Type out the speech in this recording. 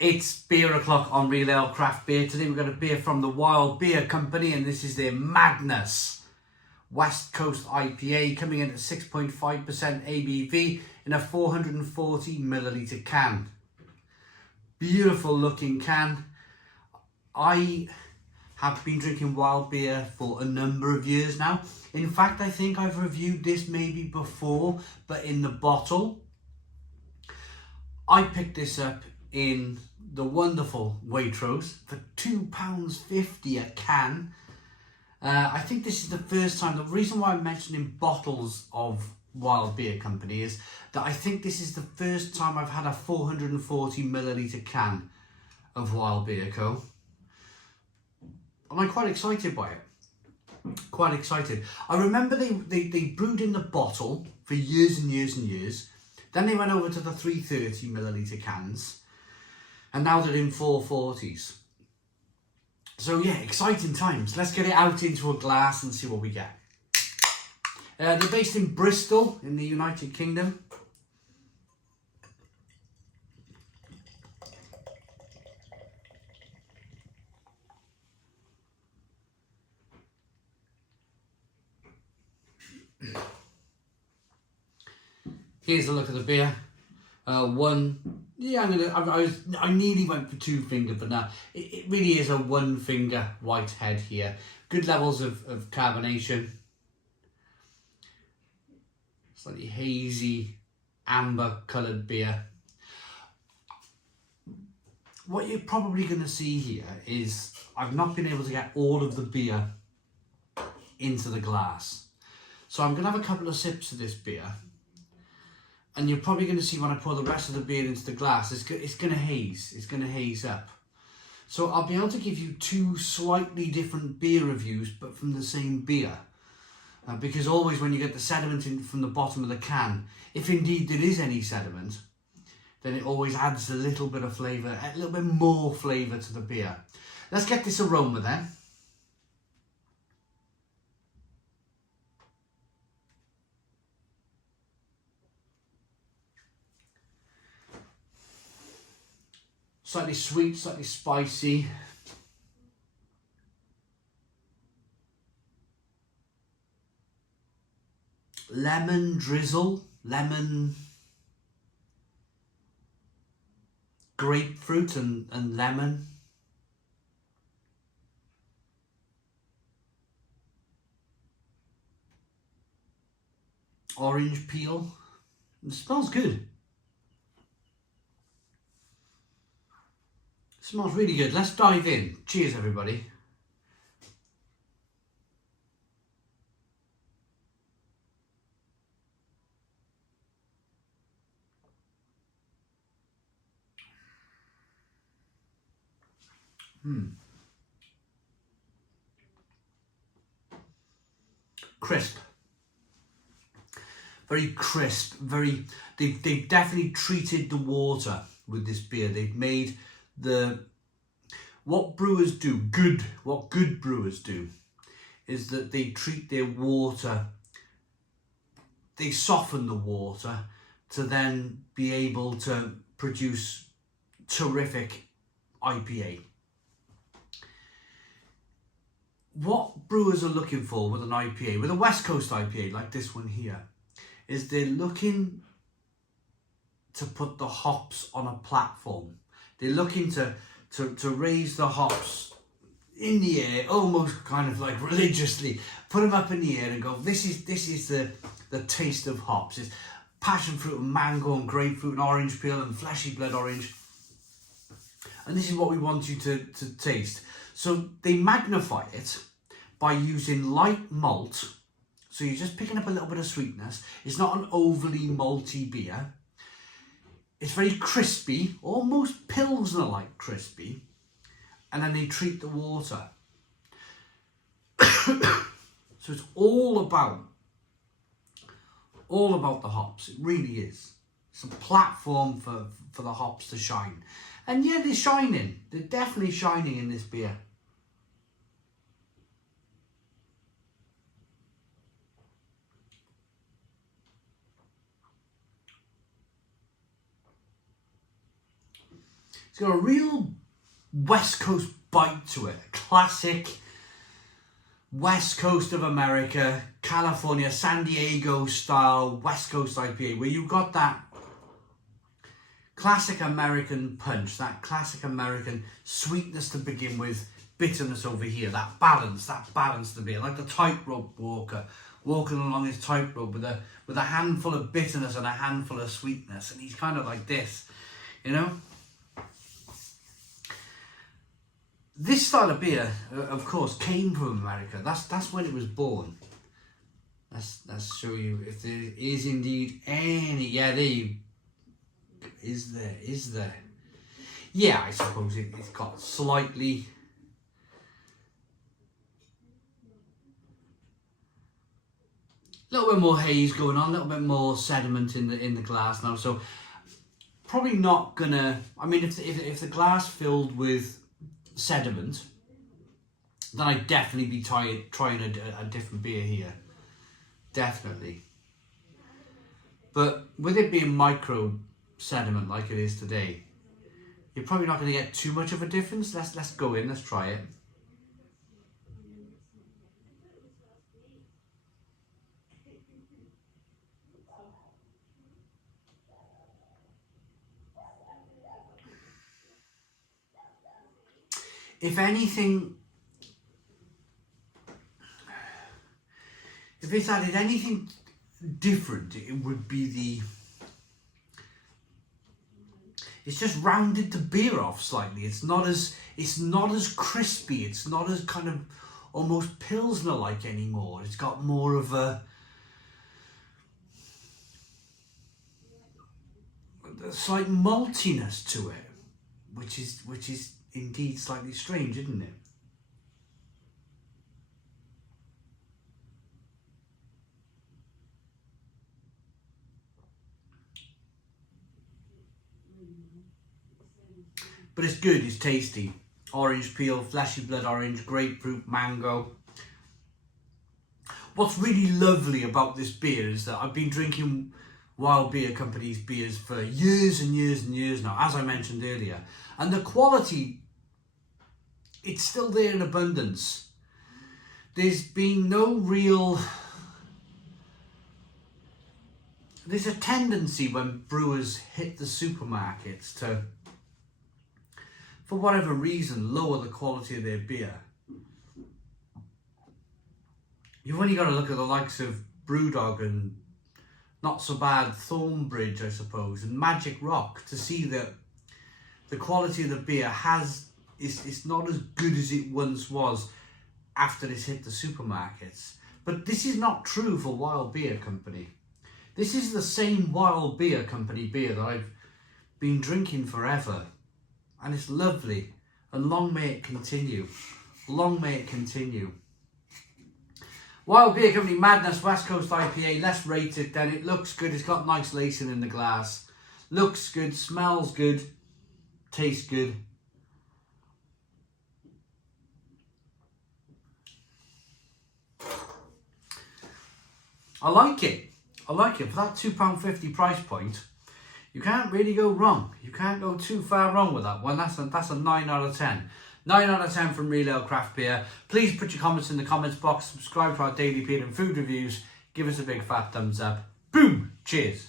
It's beer o'clock on Real Ale Craft Beer. Today we've got a beer from the Wild Beer Company, and this is their Madness West Coast IPA, coming in at 6.5% ABV in a 440 milliliter can. Beautiful looking can. I have been drinking wild beer for a number of years now. In fact, I think I've reviewed this maybe before, but in the bottle. I picked this up in the wonderful Waitrose for £2.50 a can. I think this is the first time. The reason why I'm mentioning bottles of Wild Beer Company is that I think this is the first time I've had a 440 milliliter can of Wild Beer Co. And I'm quite excited by it. Quite excited. I remember they brewed in the bottle for years and years and years. Then they went over to the 330 milliliter cans. And now they're in 440s. So yeah, exciting times. Let's get it out into a glass and see what we get. They're based in Bristol in the United Kingdom. Here's a look at the beer. I nearly went for two finger, but now it really is a one finger white head here. Good levels of carbonation. Slightly hazy, amber coloured beer. What you're probably going to see here is I've not been able to get all of the beer into the glass. So I'm going to have a couple of sips of this beer. And you're probably going to see when I pour the rest of the beer into the glass, it's going to haze. It's going to haze up. So I'll be able to give you two slightly different beer reviews, but from the same beer. Because always when you get the sediment in from the bottom of the can, if indeed there is any sediment, then it always adds a little bit of flavour, a little bit more flavour to the beer. Let's get this aroma then. Slightly sweet, slightly spicy. Lemon drizzle, lemon, grapefruit and lemon. Orange peel. It smells good. Smells really good. Let's dive in. Cheers, everybody. Crisp. Very crisp. Very. They've definitely treated the water with this beer. They've made what brewers do, what good brewers do, is that they treat their water, they soften the water to then be able to produce terrific IPA. What brewers are looking for with an IPA, with a West Coast IPA like this one here, is they're looking to put the hops on a platform. They're looking to raise the hops in the air, almost kind of like religiously, put them up in the air and go, this is the taste of hops. It's passion fruit and mango and grapefruit and orange peel and fleshy blood orange. And this is what we want you to taste. So they magnify it by using light malt. So you're just picking up a little bit of sweetness. It's not an overly malty beer. It's very crispy, almost Pilsner-like crispy. And then they treat the water. So it's all about the hops. It really is. It's a platform for the hops to shine. And yeah, they're shining. They're definitely shining in this beer. It's got a real West Coast bite to it. A classic West Coast of America, California, San Diego style West Coast IPA, where you've got that classic American punch, that classic American sweetness to begin with, bitterness over here, that balance to beer, like the tightrope walker, walking along his tightrope with a handful of bitterness and a handful of sweetness, and he's kind of like this, you know. This style of beer, of course, came from America. That's when it was born. Let's show you if there is indeed any. Yeah, there you. Is there? Yeah, I suppose it's got slightly. A little bit more haze going on, a little bit more sediment in the glass now. So probably not gonna. I mean, if the glass filled with sediment, then I'd definitely be trying a different beer here, definitely. But with it being micro sediment like it is today, you're probably not going to get too much of a difference. Let's go in, let's try it. If anything, if it's added anything different, it would be it's just rounded the beer off slightly. It's not as crispy. It's not as kind of almost Pilsner like anymore. It's got more of a slight maltiness to it, which is indeed slightly strange, isn't it? But it's good, it's tasty. Orange peel, fleshy blood orange, grapefruit, mango. What's really lovely about this beer is that I've been drinking Wild Beer Company's beers for years and years and years now, as I mentioned earlier. And the quality, it's still there in abundance. There's been no real... There's a tendency when brewers hit the supermarkets to, for whatever reason, lower the quality of their beer. You've only got to look at the likes of Brewdog and Not So Bad Thornbridge, I suppose, and Magic Rock to see that the quality of the beer is not as good as it once was after it's hit the supermarkets. But this is not true for Wild Beer Company. This is the same Wild Beer Company beer that I've been drinking forever. And it's lovely. And long may it continue. Long may it continue. Wild Beer Company Madness West Coast IPA. Let's rate it then. It looks good. It's got nice lacing in the glass. Looks good. Smells good. Tastes good. I like it. I like it. For that £2.50 price point, you can't really go wrong. You can't go too far wrong with that one. That's a 9 out of 10. 9 out of 10 from Real Ale Craft Beer. Please put your comments in the comments box. Subscribe to our daily beer and food reviews. Give us a big fat thumbs up. Boom! Cheers.